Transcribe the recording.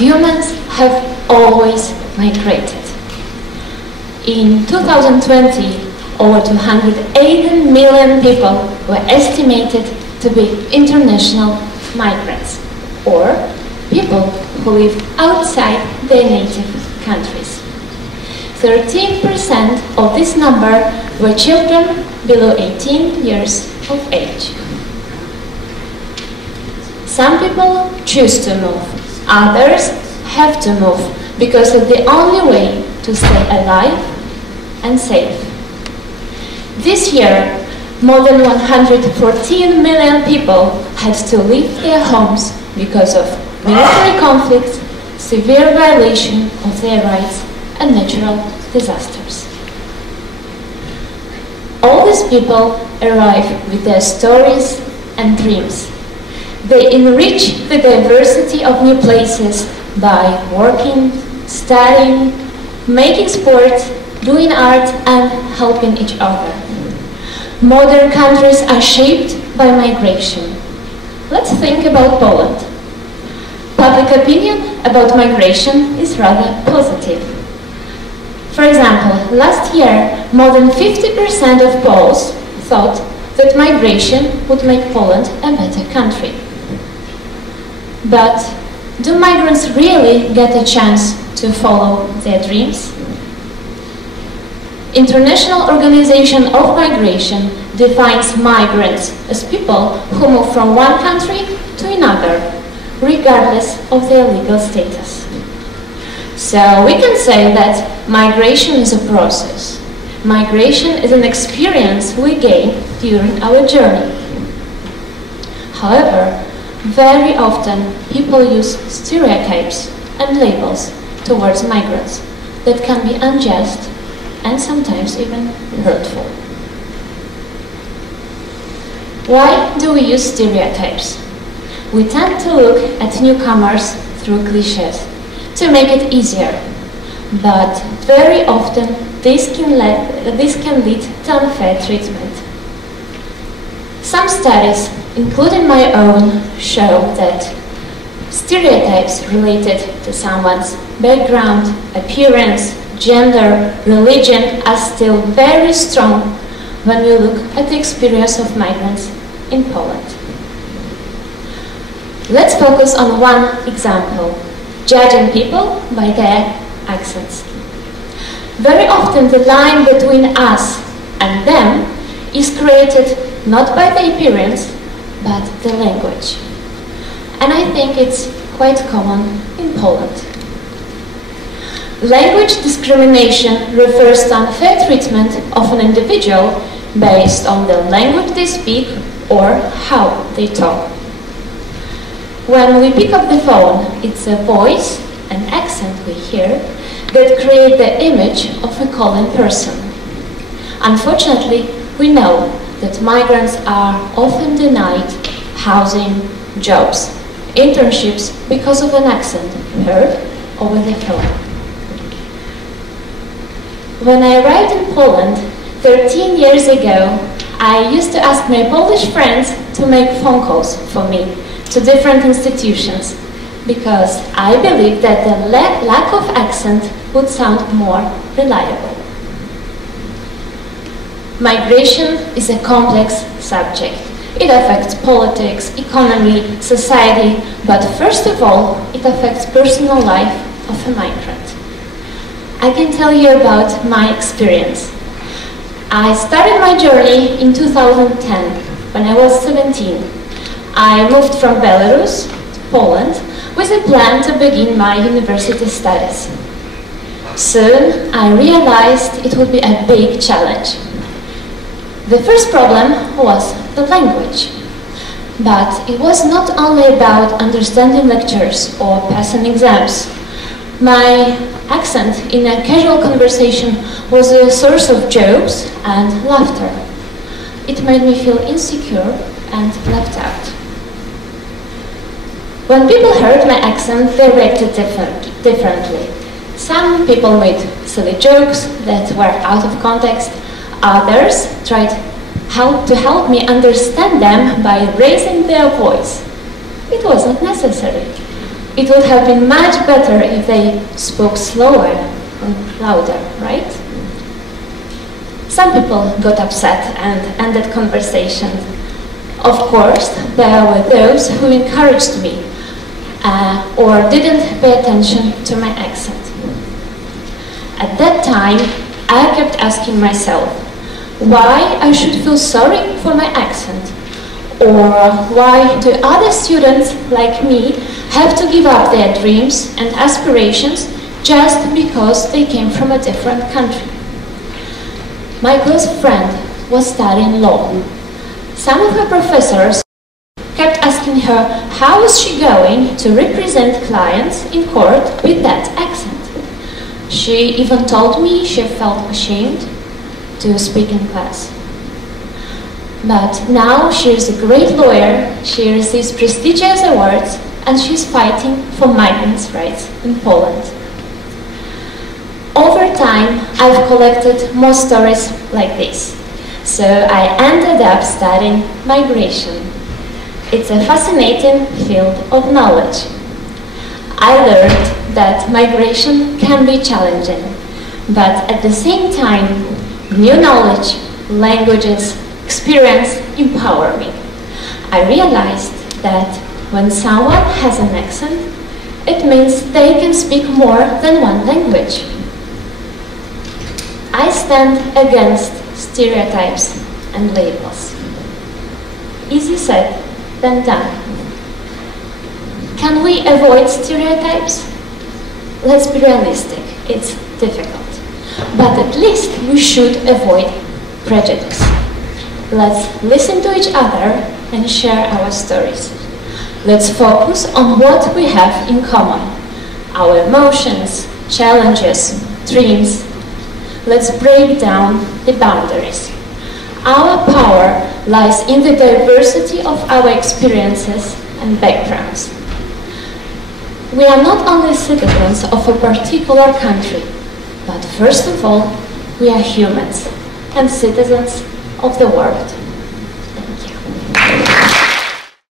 Humans have always migrated. In 2020, over 280 million people were estimated to be international migrants, or people who live outside their native countries. 13% of this number were children below 18 years of age. Some people choose to move, others have to move because it's the only way to stay alive and safe. This year, more than 114 million people had to leave their homes because of military conflicts, severe violation of their rights, and natural disasters. All these people arrive with their stories and dreams. They enrich the diversity of new places by working, studying, making sports, doing art, and helping each other. Modern countries are shaped by migration. Let's think about Poland. Public opinion about migration is rather positive. For example, last year, more than 50% of Poles thought that migration would make Poland a better country. But do migrants really get a chance to follow their dreams? International Organization of Migration defines migrants as people who move from one country to another, regardless of their legal status. So we can say that migration is a process. Migration is an experience we gain during our journey. However, very often people use stereotypes and labels towards migrants that can be unjust and sometimes even hurtful. Why do we use stereotypes? We tend to look at newcomers through cliches to make it easier, but very often this can lead to unfair treatment. Some studies, including my own, show that stereotypes related to someone's background, appearance, gender, religion are still very strong when we look at the experience of migrants in Poland. Let's focus on one example, judging people by their accents. Very often the line between us and them is created not by the appearance, but the language. And I think it's quite common in Poland. Language discrimination refers to unfair treatment of an individual based on the language they speak or how they talk. When we pick up the phone, it's a voice and accent we hear that create the image of a calling person. Unfortunately, we know that migrants are often denied housing, jobs, internships because of an accent heard over the phone. When I arrived in Poland 13 years ago, I used to ask my Polish friends to make phone calls for me to different institutions because I believed that the lack of accent would sound more reliable. Migration is a complex subject. It affects politics, economy, society, but first of all, it affects personal life of a migrant. I can tell you about my experience. I started my journey in 2010 when I was 17. I moved from Belarus to Poland with a plan to begin my university studies. Soon I realized it would be a big challenge. The first problem was the language. But it was not only about understanding lectures or passing exams. My accent in a casual conversation was a source of jokes and laughter. It made me feel insecure and left out. When people heard my accent, they reacted differently. Some people made silly jokes that were out of context. Others tried to help me understand them by raising their voice. It wasn't necessary. It would have been much better if they spoke slower and louder, right? Some people got upset and ended conversations. Of course, there were those who encouraged me or didn't pay attention to my accent. At that time, I kept asking myself why I should feel sorry for my accent, or why do other students like me have to give up their dreams and aspirations just because they came from a different country. My close friend was studying law. Some of her professors kept asking her how is she going to represent clients in court with that accent. She even told me she felt ashamed to speak in class. But now she is a great lawyer, she receives prestigious awards, and she's fighting for migrants' rights in Poland. Over time, I've collected more stories like this, so I ended up studying migration. It's a fascinating field of knowledge. I learned that migration can be challenging, but at the same time, new knowledge, languages, experience empower me. I realized that when someone has an accent, it means they can speak more than one language. I stand against stereotypes and labels. Easy said than done. Can we avoid stereotypes? Let's be realistic, it's difficult. But at least we should avoid prejudice. Let's listen to each other and share our stories. Let's focus on what we have in common, our emotions, challenges, dreams. Let's break down the boundaries. Our power lies in the diversity of our experiences and backgrounds. We are not only citizens of a particular country, but first of all, we are humans and citizens of the world.